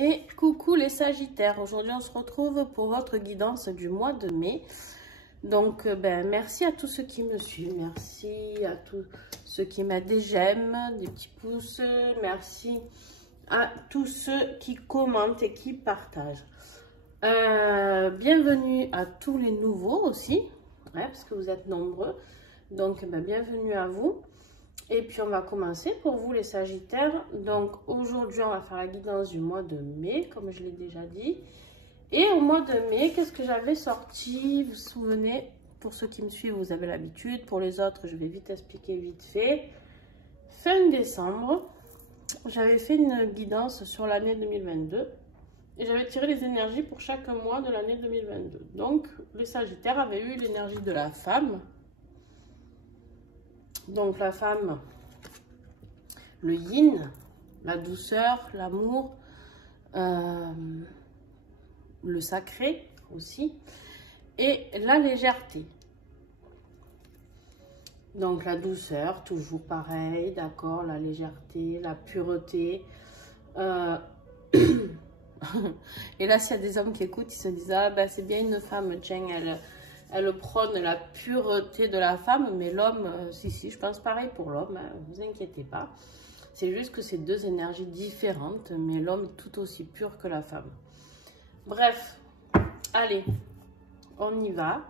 Et coucou les Sagittaires, aujourd'hui on se retrouve pour votre guidance du mois de mai. Donc merci à tous ceux qui me suivent, merci à tous ceux qui mettent des j'aime, des petits pouces, merci à tous ceux qui commentent et qui partagent. Bienvenue à tous les nouveaux aussi, parce que vous êtes nombreux, donc bienvenue à vous. Et puis on va commencer pour vous les Sagittaires. Donc aujourd'hui on va faire la guidance du mois de mai, comme je l'ai déjà dit. Et au mois de mai, qu'est-ce que j'avais sorti? Vous vous souvenez, pour ceux qui me suivent, vous avez l'habitude. Pour les autres, je vais vite expliquer vite fait. Fin décembre, j'avais fait une guidance sur l'année 2022. Et j'avais tiré les énergies pour chaque mois de l'année 2022. Donc les Sagittaires avaient eu l'énergie de la femme. Donc la femme, le yin, la douceur, l'amour, le sacré aussi, et la légèreté. Donc la douceur, toujours pareil, d'accord, la légèreté, la pureté. Et là, s'il y a des hommes qui écoutent, ils se disent, ah ben c'est bien une femme, tiens, elle prône la pureté de la femme, mais l'homme, si, je pense pareil pour l'homme, hein, ne vous inquiétez pas. C'est juste que c'est deux énergies différentes, mais l'homme est tout aussi pur que la femme. Bref, allez, on y va.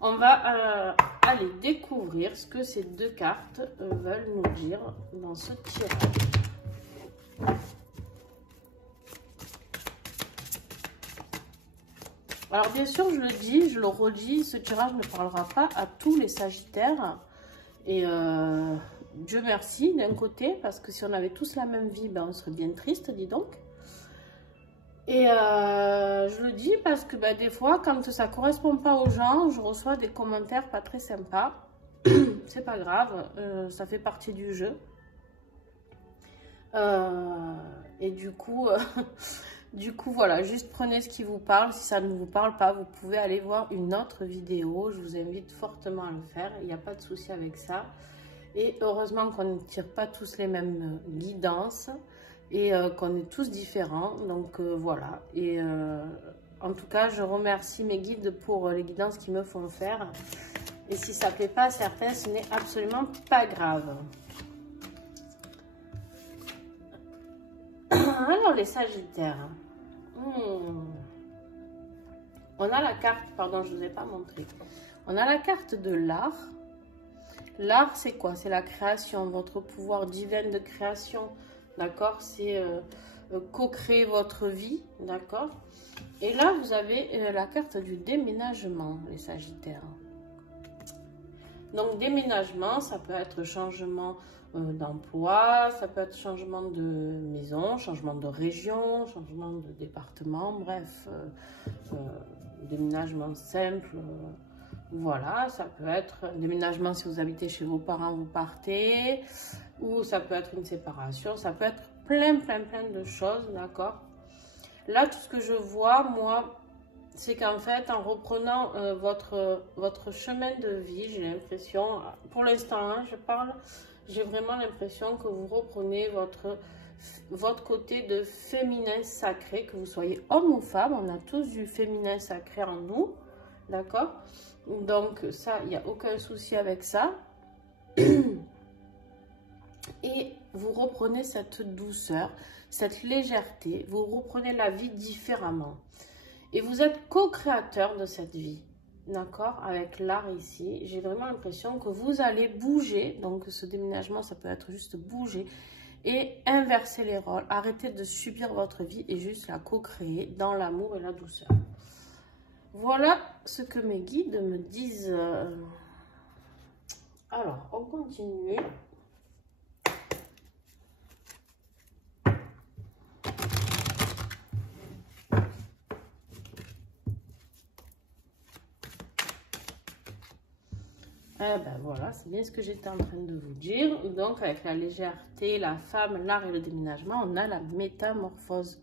On va aller découvrir ce que ces deux cartes veulent nous dire dans ce tirage. Alors bien sûr, je le dis, je le redis, ce tirage ne parlera pas à tous les Sagittaires. Et Dieu merci d'un côté, parce que si on avait tous la même vie, on serait bien triste, dis donc. Et je le dis parce que des fois, quand ça ne correspond pas aux gens, je reçois des commentaires pas très sympas. C'est pas grave, ça fait partie du jeu. Et du coup... Du coup, voilà, juste prenez ce qui vous parle. Si ça ne vous parle pas, vous pouvez aller voir une autre vidéo. Je vous invite fortement à le faire. Il n'y a pas de souci avec ça. Et heureusement qu'on ne tire pas tous les mêmes guidances et qu'on est tous différents. Donc, voilà. Et en tout cas, je remercie mes guides pour les guidances qu'ils me font faire. Et si ça ne plaît pas à certains, ce n'est absolument pas grave. Alors, les Sagittaires. On a la carte, pardon, je ne vous ai pas montré. On a la carte de l'art. L'art, c'est quoi? C'est la création, votre pouvoir divin de création, d'accord? C'est co-créer votre vie, d'accord? Et là, vous avez la carte du déménagement, les Sagittaires. Donc, déménagement, ça peut être changement d'emploi, ça peut être changement de maison, changement de région, changement de département, bref, déménagement simple, voilà, ça peut être un déménagement si vous habitez chez vos parents, vous partez, ou ça peut être une séparation, ça peut être plein de choses, d'accord? Là, tout ce que je vois, moi, c'est qu'en fait, en reprenant votre chemin de vie, j'ai l'impression, pour l'instant, hein, je parle, j'ai vraiment l'impression que vous reprenez votre côté de féminin sacré, que vous soyez homme ou femme, on a tous du féminin sacré en nous, d'accord? Donc ça, il n'y a aucun souci avec ça. Et vous reprenez cette douceur, cette légèreté, vous reprenez la vie différemment. Et vous êtes co-créateur de cette vie, d'accord? Avec l'art ici, j'ai vraiment l'impression que vous allez bouger. Donc ce déménagement, ça peut être juste bouger et inverser les rôles. Arrêter de subir votre vie et juste la co-créer dans l'amour et la douceur. Voilà ce que mes guides me disent. Alors, on continue. Voilà, c'est bien ce que j'étais en train de vous dire. Donc, avec la légèreté, la femme, l'art et le déménagement, on a la métamorphose.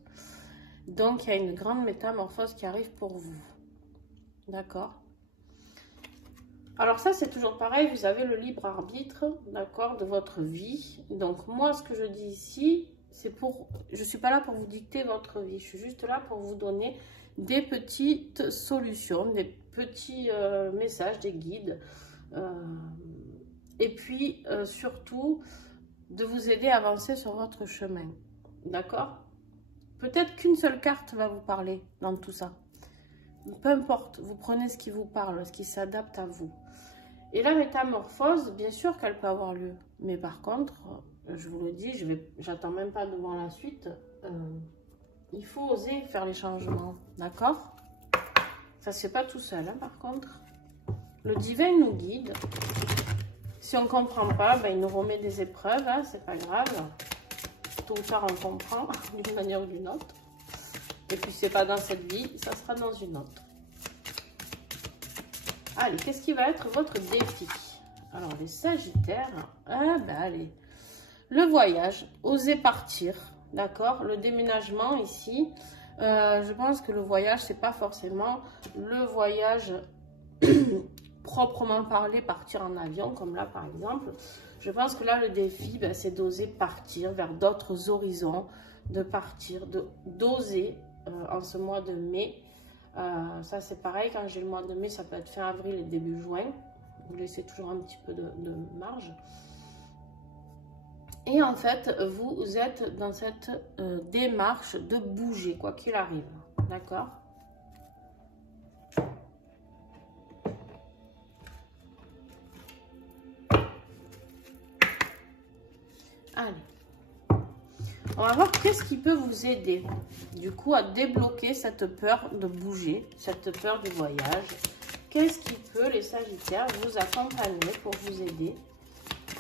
Donc, il y a une grande métamorphose qui arrive pour vous. D'accord? Alors ça, c'est toujours pareil. Vous avez le libre arbitre, d'accord, de votre vie. Donc, moi, ce que je dis ici, Je ne suis pas là pour vous dicter votre vie. Je suis juste là pour vous donner des petites solutions, des petits messages, des guides. Et puis, surtout, de vous aider à avancer sur votre chemin. D'accord? Peut-être qu'une seule carte va vous parler dans tout ça. Peu importe, vous prenez ce qui vous parle, ce qui s'adapte à vous. Et la métamorphose, bien sûr qu'elle peut avoir lieu. Mais par contre, je vous le dis, j'attends même pas de voir la suite. Il faut oser faire les changements. D'accord? Ça ne se fait pas tout seul, hein, par contre. Le divin nous guide. Si on ne comprend pas, ben, il nous remet des épreuves. Hein, c'est pas grave. Tôt ou tard, on comprend d'une manière ou d'une autre. Et puis, c'est pas dans cette vie, ça sera dans une autre. Allez, qu'est-ce qui va être votre défi? Alors, les Sagittaires, ah ben allez. Le voyage, oser partir, d'accord? Le déménagement ici, je pense que le voyage, c'est pas forcément le voyage proprement parlé, partir en avion, comme là par exemple. Je pense que là, le défi, ben, c'est d'oser partir vers d'autres horizons, de partir, d'oser en ce mois de mai. Ça, c'est pareil, quand j'ai le mois de mai, ça peut être fin avril et début juin. Vous laissez toujours un petit peu de marge. Et en fait, vous êtes dans cette démarche de bouger, quoi qu'il arrive. D'accord? Allez. On va voir qu'est-ce qui peut vous aider, du coup, à débloquer cette peur de bouger, cette peur du voyage. Qu'est-ce qui peut, les Sagittaires, vous accompagner pour vous aider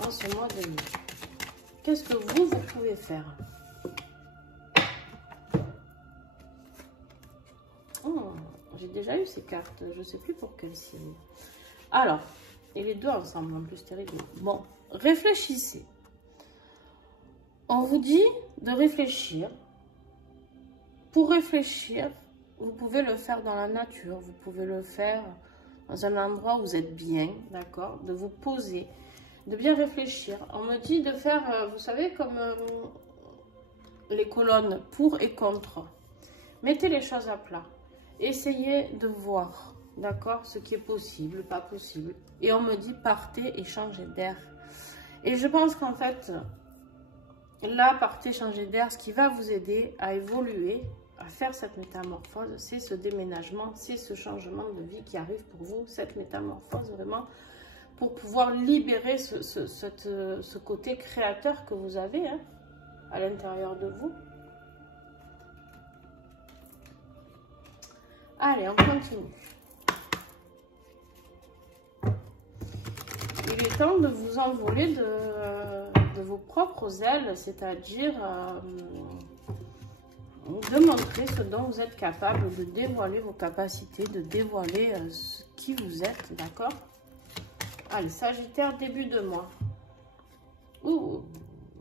en ce mois de mai? Qu'est-ce que vous pouvez faire? Oh, j'ai déjà eu ces cartes, je ne sais plus pour quel signe. Alors, et les deux ensemble, en plus, terrible. Bon, réfléchissez. On vous dit de réfléchir. Pour réfléchir, vous pouvez le faire dans la nature, vous pouvez le faire dans un endroit où vous êtes bien, d'accord? De vous poser, de bien réfléchir. On me dit de faire, vous savez, comme les colonnes pour et contre. Mettez les choses à plat. Essayez de voir, d'accord, ce qui est possible, pas possible. Et on me dit partez et changez d'air. Et je pense qu'en fait, là, partez, changez d'air. Ce qui va vous aider à évoluer, à faire cette métamorphose, c'est ce déménagement, c'est ce changement de vie qui arrive pour vous, cette métamorphose vraiment, pour pouvoir libérer ce côté créateur que vous avez hein, à l'intérieur de vous. Allez, on continue. Il est temps de vous envoler de vos propres ailes, c'est-à-dire de montrer ce dont vous êtes capable, de dévoiler vos capacités, de dévoiler qui vous êtes, d'accord? Allez, Sagittaire, début de mois. Ouh,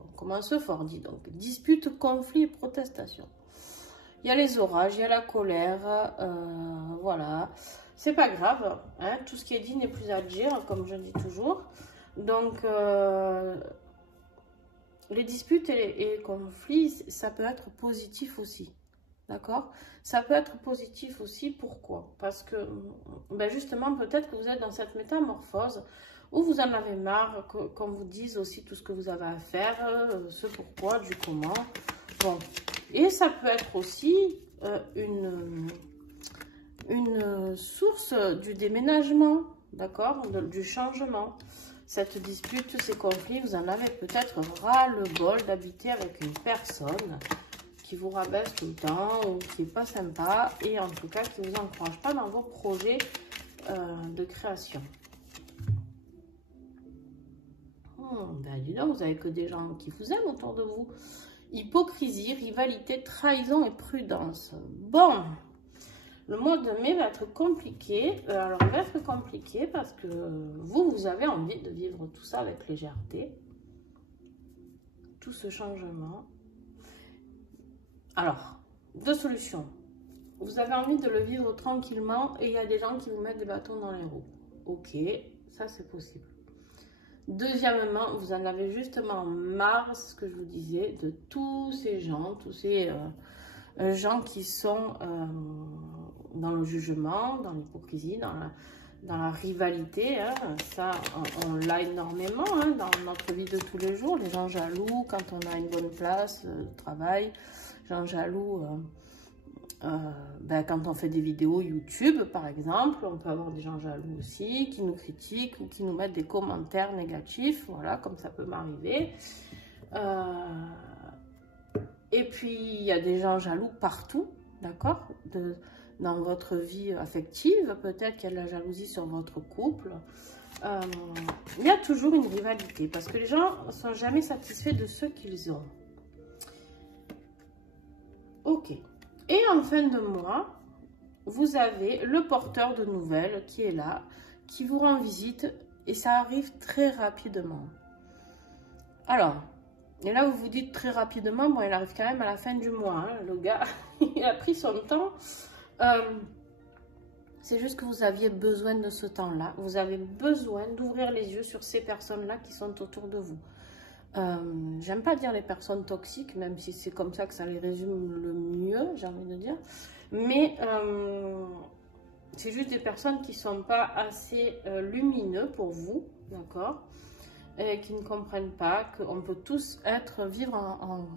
on commence fort, dis donc. Dispute, conflit et protestation. Il y a les orages, il y a la colère, voilà. C'est pas grave, hein, tout ce qui est dit n'est plus à dire, comme je dis toujours. Donc, les disputes et les conflits, ça peut être positif aussi, d'accord? Ça peut être positif aussi, pourquoi? Parce que, ben justement, peut-être que vous êtes dans cette métamorphose où vous en avez marre, qu'on vous dise aussi tout ce que vous avez à faire, ce pourquoi, du comment. Bon, et ça peut être aussi une source du déménagement, d'accord, du changement. Cette dispute, ces conflits, vous en avez peut-être ras-le-bol d'habiter avec une personne qui vous rabaisse tout le temps ou qui n'est pas sympa et en tout cas qui ne vous encourage pas dans vos projets de création. Ben dis donc, vous n'avez que des gens qui vous aiment autour de vous. Hypocrisie, rivalité, trahison et prudence. Bon, le mois de mai va être compliqué. Alors, il va être compliqué parce que vous avez envie de vivre tout ça avec légèreté. Tout ce changement. Alors, deux solutions. Vous avez envie de le vivre tranquillement et il y a des gens qui vous mettent des bâtons dans les roues. Ok, ça c'est possible. Deuxièmement, vous en avez justement marre, ce que je vous disais, de tous ces gens qui sont dans le jugement, dans l'hypocrisie, dans la rivalité. Hein. Ça, on l'a énormément hein, dans notre vie de tous les jours. Les gens jaloux quand on a une bonne place de travail, gens jaloux quand on fait des vidéos YouTube, par exemple. On peut avoir des gens jaloux aussi, qui nous critiquent ou qui nous mettent des commentaires négatifs, voilà, comme ça peut m'arriver. Et puis, il y a des gens jaloux partout, d'accord, dans votre vie affective. Peut-être qu'il y a de la jalousie sur votre couple. Il y a toujours une rivalité, parce que les gens ne sont jamais satisfaits de ce qu'ils ont. Ok. Et en fin de mois, vous avez le porteur de nouvelles qui est là, qui vous rend visite, et ça arrive très rapidement. Alors, et là vous vous dites très rapidement, bon, il arrive quand même à la fin du mois, hein, le gars, il a pris son temps. C'est juste que vous aviez besoin de ce temps-là, vous avez besoin d'ouvrir les yeux sur ces personnes-là qui sont autour de vous. J'aime pas dire les personnes toxiques, même si c'est comme ça que ça les résume le mieux, j'ai envie de dire. Mais c'est juste des personnes qui ne sont pas assez lumineux pour vous, d'accord, et qui ne comprennent pas qu'on peut tous vivre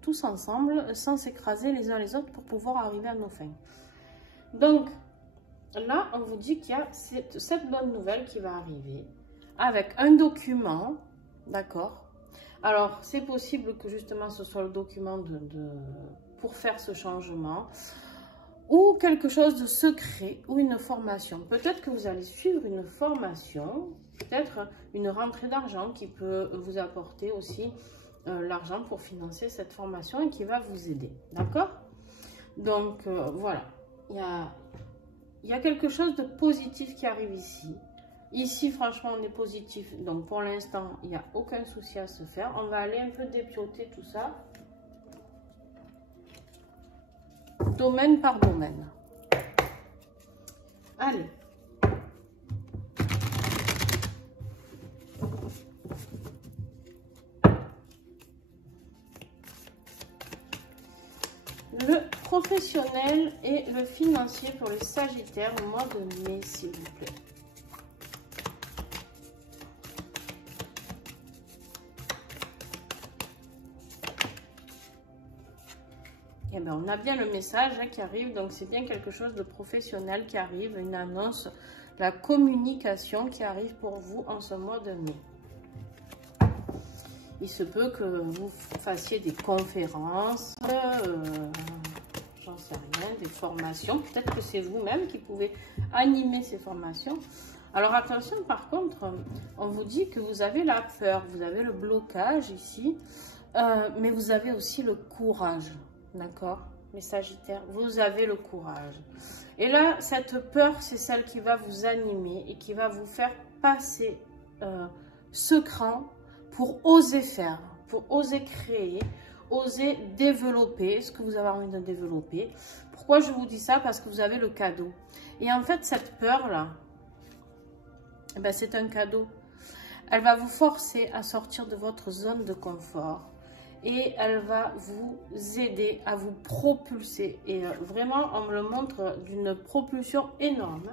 tous ensemble, sans s'écraser les uns les autres pour pouvoir arriver à nos fins. Donc, là, on vous dit qu'il y a cette bonne nouvelle qui va arriver, avec un document, d'accord. Alors, c'est possible que justement ce soit le document pour faire ce changement ou quelque chose de secret ou une formation. Peut-être que vous allez suivre une formation, peut-être une rentrée d'argent qui peut vous apporter aussi l'argent pour financer cette formation et qui va vous aider. D'accord? Donc, voilà. Il y a quelque chose de positif qui arrive ici. Ici, franchement, on est positif. Donc, pour l'instant, il n'y a aucun souci à se faire. On va aller un peu dépioter tout ça. Domaine par domaine. Allez. Le professionnel et le financier pour les Sagittaires au mois de mai, s'il vous plaît. Eh bien, on a bien le message hein, qui arrive, donc c'est bien quelque chose de professionnel qui arrive, une annonce, la communication qui arrive pour vous en ce mois de mai. Il se peut que vous fassiez des conférences, j'en sais rien, des formations. Peut-être que c'est vous-même qui pouvez animer ces formations. Alors attention, par contre, on vous dit que vous avez la peur, vous avez le blocage ici, mais vous avez aussi le courage. D'accord, mes Sagittaires, vous avez le courage. Et là, cette peur, c'est celle qui va vous animer et qui va vous faire passer ce cran pour oser faire, pour oser créer, oser développer ce que vous avez envie de développer. Pourquoi je vous dis ça? Parce que vous avez le cadeau. Et en fait, cette peur-là, eh ben, c'est un cadeau. Elle va vous forcer à sortir de votre zone de confort. Et elle va vous aider à vous propulser. Et vraiment, on me le montre d'une propulsion énorme.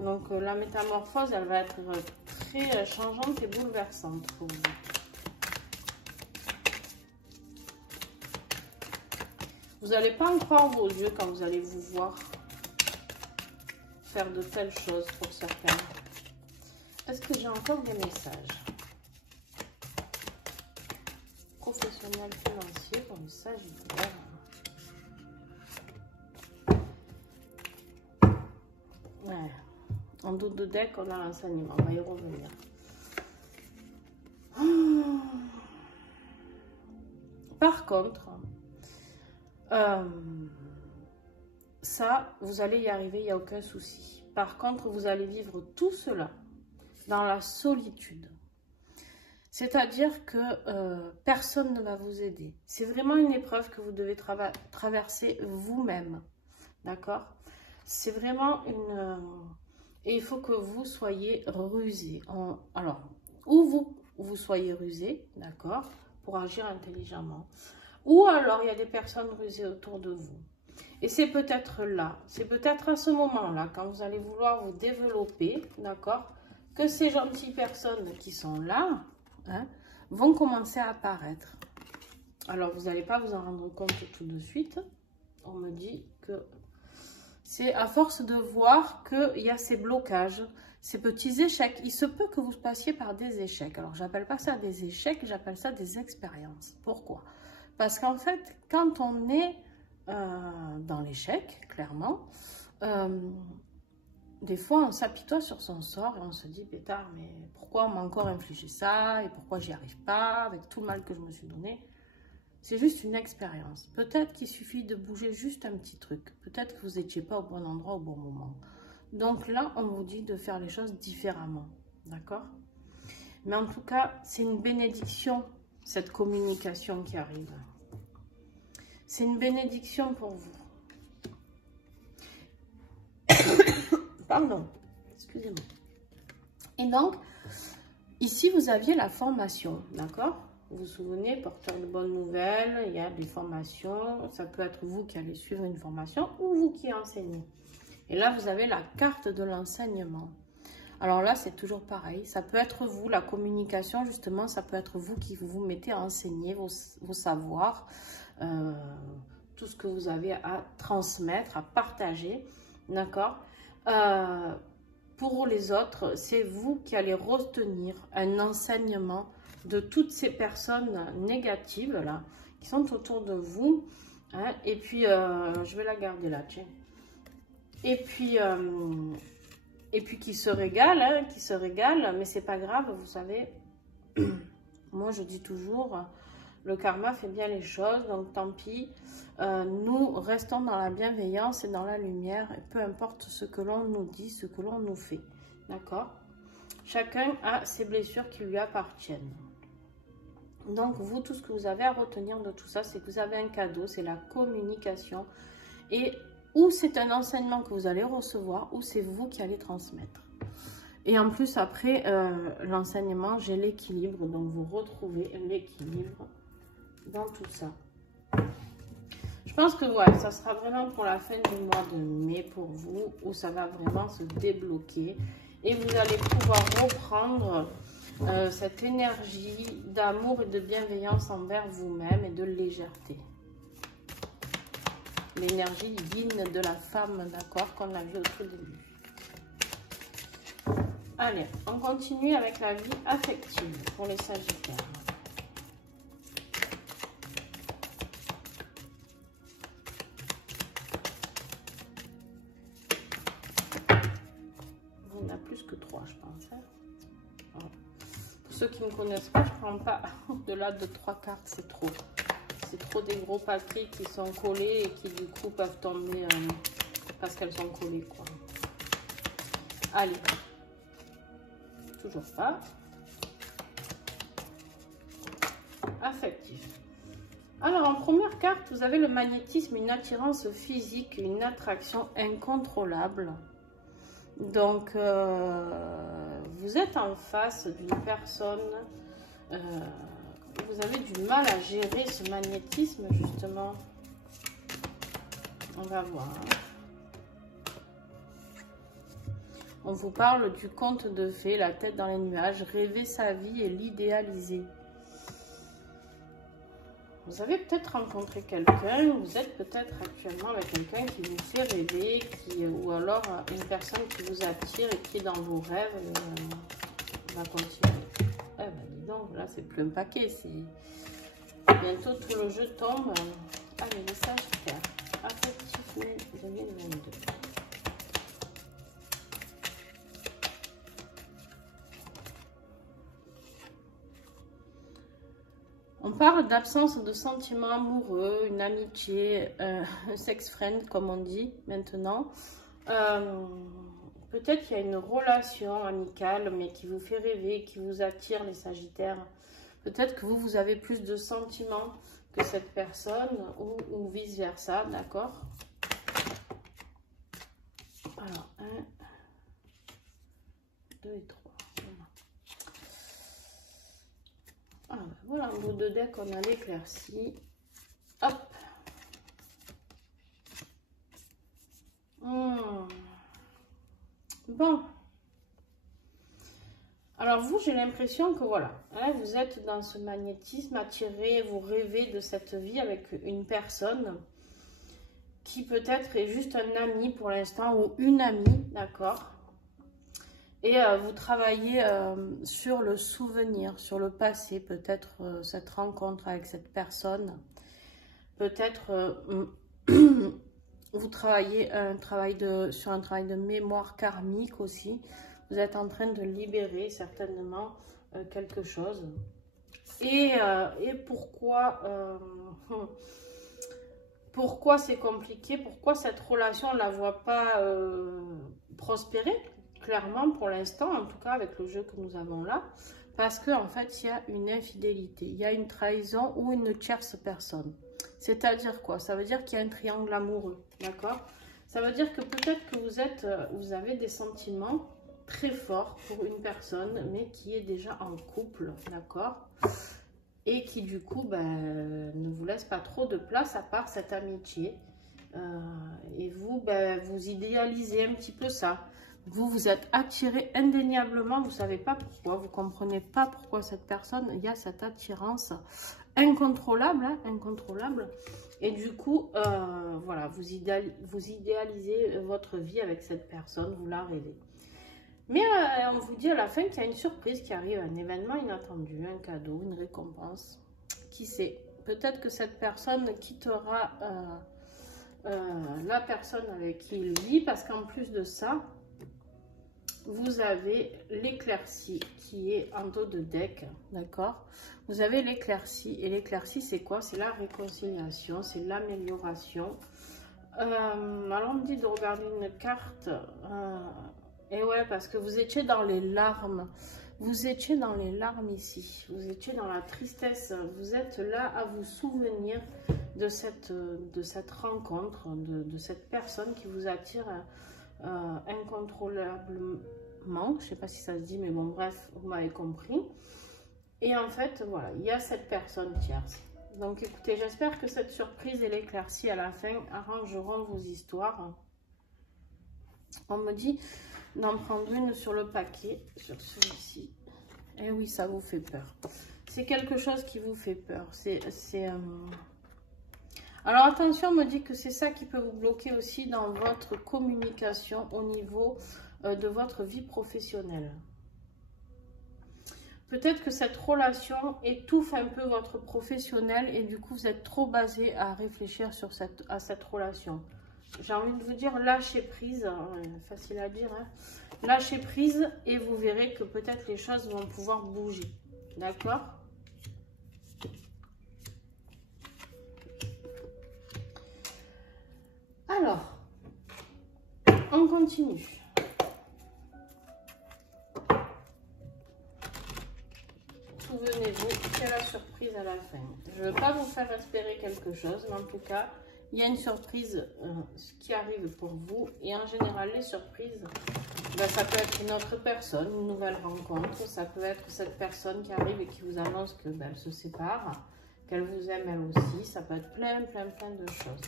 Donc, la métamorphose, elle va être très changeante et bouleversante pour vous. Vous n'allez pas en croire vos yeux quand vous allez vous voir faire de telles choses pour certains. Est-ce que j'ai encore des messages? Professionnel financier pour le Sagittaire. Ouais. En doute de deck, on a l'enseignement. On va y revenir. Par contre, ça, vous allez y arriver, il n'y a aucun souci. Par contre, vous allez vivre tout cela dans la solitude. C'est-à-dire que personne ne va vous aider. C'est vraiment une épreuve que vous devez traverser vous-même. D'accord? C'est vraiment une... Et il faut que vous soyez rusé. Alors, ou vous soyez rusé, d'accord, pour agir intelligemment. Ou alors, il y a des personnes rusées autour de vous. Et c'est peut-être là, c'est peut-être à ce moment-là, quand vous allez vouloir vous développer, d'accord, que ces gentilles personnes qui sont là, hein, vont commencer à apparaître. Alors, vous n'allez pas vous en rendre compte tout de suite. On me dit que c'est à force de voir qu'il y a ces blocages, ces petits échecs. Il se peut que vous passiez par des échecs. Alors, j'appelle pas ça des échecs, j'appelle ça des expériences. Pourquoi? Parce qu'en fait, quand on est dans l'échec, clairement, des fois, on s'apitoie sur son sort et on se dit, pétard, mais pourquoi on m'a encore infligé ça et pourquoi j'y arrive pas avec tout le mal que je me suis donné? C'est juste une expérience. Peut-être qu'il suffit de bouger juste un petit truc. Peut-être que vous n'étiez pas au bon endroit au bon moment. Donc là, on vous dit de faire les choses différemment. D'accord? Mais en tout cas, c'est une bénédiction, cette communication qui arrive. C'est une bénédiction pour vous. Pardon, excusez-moi. Et donc, ici, vous aviez la formation, d'accord? Vous vous souvenez, porteur de bonnes nouvelles, il y a des formations. Ça peut être vous qui allez suivre une formation ou vous qui enseignez. Et là, vous avez la carte de l'enseignement. Alors là, c'est toujours pareil. Ça peut être vous, la communication, justement, ça peut être vous qui vous mettez à enseigner vos savoirs, tout ce que vous avez à transmettre, à partager, d'accord? Pour les autres, c'est vous qui allez retenir un enseignement de toutes ces personnes négatives là qui sont autour de vous, hein, et puis je vais la garder là, tiens, et puis qui se régalent, hein, mais c'est pas grave, vous savez. Moi je dis toujours, le karma fait bien les choses, donc tant pis, nous restons dans la bienveillance et dans la lumière, et peu importe ce que l'on nous dit, ce que l'on nous fait, d'accord? Chacun a ses blessures qui lui appartiennent. Donc, vous, tout ce que vous avez à retenir de tout ça, c'est que vous avez un cadeau, c'est la communication. Et ou c'est un enseignement que vous allez recevoir, ou c'est vous qui allez transmettre. Et en plus, après l'enseignement, j'ai l'équilibre. Donc, vous retrouvez l'équilibre dans tout ça. Je pense que ouais, ça sera vraiment pour la fin du mois de mai pour vous, où ça va vraiment se débloquer. Et vous allez pouvoir reprendre cette énergie d'amour et de bienveillance envers vous-même et de légèreté. L'énergie digne de la femme, d'accord, qu'on a vu au tout début. Allez, on continue avec la vie affective pour les Sagittaires. On a plus que 3, je pense. Hein. Pour ceux qui ne me connaissent pas, je ne prends pas au-delà de 3 cartes, c'est trop. C'est trop des gros papiers qui sont collés et qui du coup peuvent tomber parce qu'elles sont collées, quoi. Allez. Toujours pas. Affectif. Alors, en première carte, vous avez le magnétisme, une attirance physique, une attraction incontrôlable. Donc, vous êtes en face d'une personne, vous avez du mal à gérer ce magnétisme, justement. On va voir. On vous parle du conte de fées, la tête dans les nuages, rêver sa vie et l'idéaliser. Vous avez peut-être rencontré quelqu'un, vous êtes peut-être actuellement avec quelqu'un qui vous fait rêver, ou alors une personne qui vous attire et qui est dans vos rêves. On va continuer. Eh ben dis donc, là c'est plus un paquet, bientôt tout le jeu tombe. Allez, les Sagittaires, affectif mai 2022. On parle d'absence de sentiments amoureux, une amitié, un sex friend comme on dit maintenant. Peut-être qu'il y a une relation amicale mais qui vous fait rêver, qui vous attire les Sagittaires. Peut-être que vous avez plus de sentiments que cette personne ou vice versa, d'accord? Alors, 1, 2 et 3. Voilà. Voilà, en bout de deck, on a l'éclaircie. Hop. Bon. Alors vous, j'ai l'impression que voilà, hein, vous êtes dans ce magnétisme attiré, vous rêvez de cette vie avec une personne qui peut-être est juste un ami pour l'instant ou une amie, d'accord? Et vous travaillez sur le souvenir, sur le passé, peut-être cette rencontre avec cette personne. Peut-être vous travaillez sur un travail de mémoire karmique aussi. Vous êtes en train de libérer certainement quelque chose. Et pourquoi c'est compliqué? Pourquoi cette relation, on ne la voit pas prospérer? Clairement, pour l'instant, en tout cas avec le jeu que nous avons là, parce qu'en fait, il y a une infidélité, il y a une trahison ou une tierce personne. C'est-à-dire quoi? Ça veut dire qu'il y a un triangle amoureux, d'accord? Ça veut dire que peut-être que vous avez des sentiments très forts pour une personne, mais qui est déjà en couple, d'accord? Et qui du coup, ben, ne vous laisse pas trop de place à part cette amitié. Et vous, ben, vous idéalisez un petit peu ça. Vous êtes attiré indéniablement, vous ne savez pas pourquoi, vous ne comprenez pas pourquoi cette personne, il y a cette attirance incontrôlable, hein, incontrôlable. Et du coup, voilà, vous idéalisez votre vie avec cette personne, vous la rêvez. Mais on vous dit à la fin qu'il y a une surprise qui arrive, un événement inattendu, un cadeau, une récompense. Qui sait? Peut-être que cette personne quittera la personne avec qui il vit, parce qu'en plus de ça, vous avez l'éclaircie qui est en dos de deck, d'accord? Vous avez l'éclaircie, et l'éclaircie c'est quoi? C'est la réconciliation, c'est l'amélioration. Alors on me dit de regarder une carte, et ouais, parce que vous étiez dans les larmes, vous étiez dans les larmes ici, vous étiez dans la tristesse, vous êtes là à vous souvenir de cette rencontre, de cette personne qui vous attire incontrôlablement, je ne sais pas si ça se dit, mais bon bref, vous m'avez compris. Et en fait, voilà, il y a cette personne tierce. Donc écoutez, j'espère que cette surprise et l'éclaircie à la fin arrangeront vos histoires. On me dit d'en prendre une sur le paquet, sur celui-ci. Et oui, ça vous fait peur. C'est quelque chose qui vous fait peur. Alors attention, on me dit que c'est ça qui peut vous bloquer aussi dans votre communication au niveau de votre vie professionnelle. Peut-être que cette relation étouffe un peu votre professionnel et du coup vous êtes trop basé à réfléchir sur cette relation. J'ai envie de vous dire lâchez prise, hein, facile à dire, hein. Lâchez prise et vous verrez que peut-être les choses vont pouvoir bouger, d'accord? Alors, on continue. Souvenez-vous, c'est la surprise à la fin. Je ne veux pas vous faire espérer quelque chose, mais en tout cas, il y a une surprise qui arrive pour vous. Et en général, les surprises, ben, ça peut être une autre personne, une nouvelle rencontre. Ça peut être cette personne qui arrive et qui vous annonce que ben, elle se sépare, qu'elle vous aime elle aussi. Ça peut être plein de choses.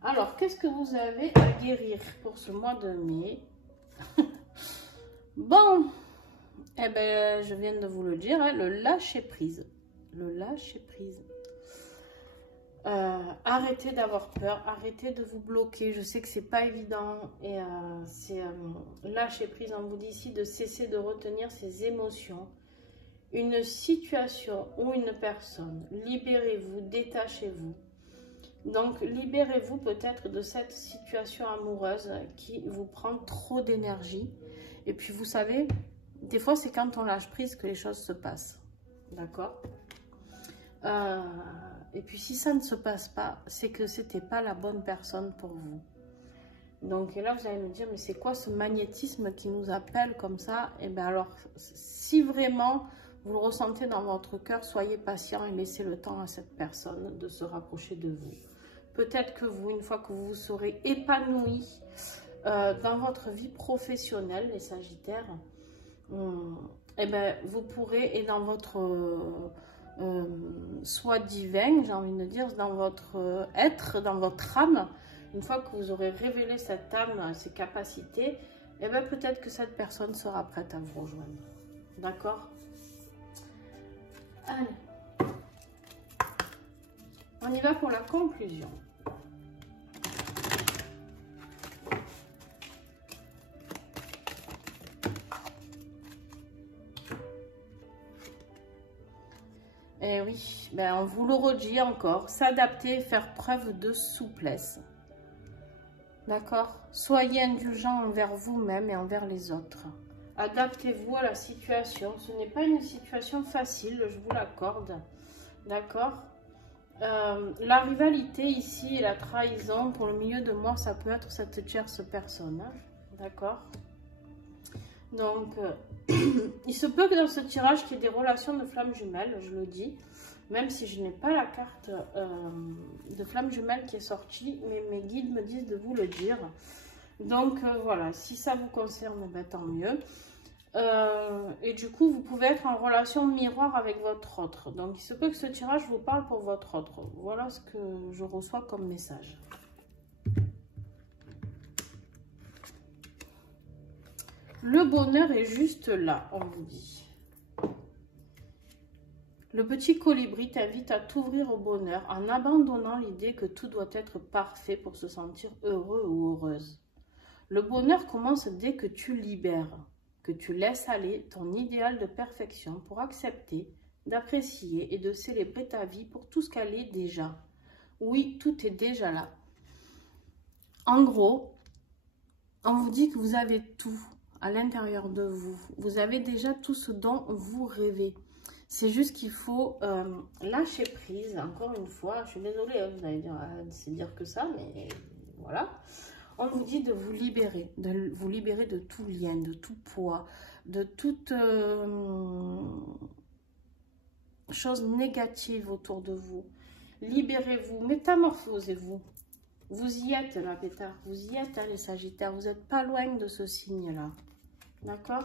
Alors, qu'est-ce que vous avez à guérir pour ce mois de mai? Bon, eh ben, je viens de vous le dire, hein, le lâcher prise. Le lâcher prise. Arrêtez d'avoir peur, arrêtez de vous bloquer. Je sais que c'est pas évident et c'est lâcher prise. On vous dit ici de cesser de retenir ses émotions. Une situation ou une personne, libérez-vous, détachez-vous. Donc, libérez-vous peut-être de cette situation amoureuse qui vous prend trop d'énergie. Et puis, vous savez, des fois, c'est quand on lâche prise que les choses se passent. D'accord? Et puis, si ça ne se passe pas, c'est que c'était pas la bonne personne pour vous. Donc, et là, vous allez me dire, mais c'est quoi ce magnétisme qui nous appelle comme ça? Et bien alors, si vraiment vous le ressentez dans votre cœur, soyez patient et laissez le temps à cette personne de se rapprocher de vous. Peut-être que vous, une fois que vous serez épanoui dans votre vie professionnelle, les Sagittaires, eh ben, vous pourrez, et dans votre soi divin, j'ai envie de dire, dans votre être, dans votre âme, une fois que vous aurez révélé cette âme, ses capacités, eh ben, peut-être que cette personne sera prête à vous rejoindre. D'accord? Allez. On y va pour la conclusion. Eh oui, ben on vous le redit encore, s'adapter, faire preuve de souplesse. D'accord? Soyez indulgent envers vous-même et envers les autres. Adaptez-vous à la situation. Ce n'est pas une situation facile, je vous l'accorde. D'accord? La rivalité ici et la trahison pour le milieu de mois, ça peut être cette tierce personne. Hein? D'accord? Donc, il se peut que dans ce tirage, qu'il y ait des relations de flammes jumelles, je le dis. Même si je n'ai pas la carte de flamme jumelle qui est sortie, mais mes guides me disent de vous le dire. Donc voilà, si ça vous concerne, ben, tant mieux. Et du coup, vous pouvez être en relation miroir avec votre autre. Donc il se peut que ce tirage vous parle pour votre autre. Voilà ce que je reçois comme message. Le bonheur est juste là, on vous dit. Le petit colibri t'invite à t'ouvrir au bonheur en abandonnant l'idée que tout doit être parfait pour se sentir heureux ou heureuse. Le bonheur commence dès que tu libères, que tu laisses aller ton idéal de perfection pour accepter, d'apprécier et de célébrer ta vie pour tout ce qu'elle est déjà. Oui, tout est déjà là. En gros, on vous dit que vous avez tout à l'intérieur de vous. Vous avez déjà tout ce dont vous rêvez. C'est juste qu'il faut lâcher prise, encore une fois. Je suis désolée, hein, vous allez dire, c'est dire que ça, mais voilà. On vous dit de vous libérer de tout lien, de tout poids, de toute chose négative autour de vous. Libérez-vous, métamorphosez-vous. Vous y êtes, la pétard, vous y êtes, hein, les sagittaires. Vous n'êtes pas loin de ce signe-là. D'accord?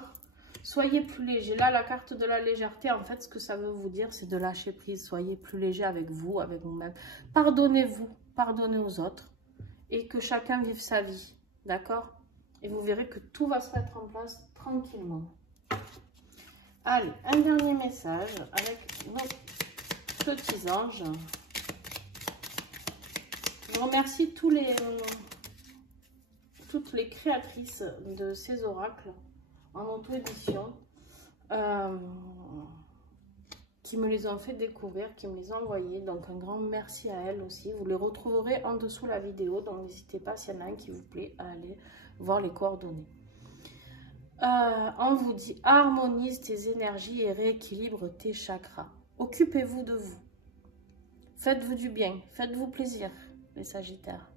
Soyez plus léger. Là, la carte de la légèreté, en fait, ce que ça veut vous dire, c'est de lâcher prise. Soyez plus léger avec vous, avec vous-même. Pardonnez-vous, pardonnez aux autres. Et que chacun vive sa vie. D'accord? Et vous verrez que tout va se mettre en place tranquillement. Allez, un dernier message avec nos petits anges. Je remercie toutes les créatrices de ces oracles en auto-édition qui me les ont fait découvrir, qui me les ont envoyés. Donc un grand merci à elles aussi. Vous les retrouverez en dessous la vidéo. Donc n'hésitez pas, s'il y en a un qui vous plaît, à aller voir les coordonnées. On vous dit harmonise tes énergies et rééquilibre tes chakras. Occupez-vous de vous. Faites-vous du bien. Faites-vous plaisir, les sagittaires.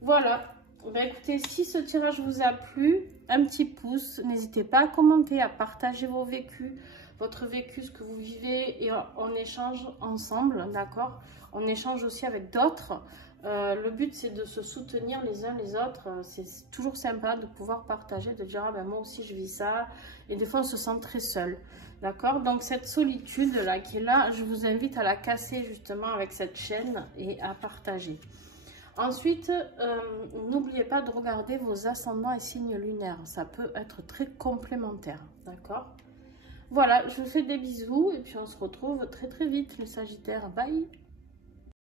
Voilà. Ben écoutez, si ce tirage vous a plu, un petit pouce. N'hésitez pas à commenter, à partager vos vécus, votre vécu, ce que vous vivez, et on échange ensemble, d'accord? On échange aussi avec d'autres. Le but, c'est de se soutenir les uns les autres. C'est toujours sympa de pouvoir partager, de dire, ah ben moi aussi je vis ça. Et des fois, on se sent très seul. D'accord? Donc, cette solitude-là qui est là, je vous invite à la casser justement avec cette chaîne et à partager. Ensuite, n'oubliez pas de regarder vos ascendants et signes lunaires. Ça peut être très complémentaire. D'accord? Voilà, je vous fais des bisous et puis on se retrouve très très vite, les sagittaires. Bye!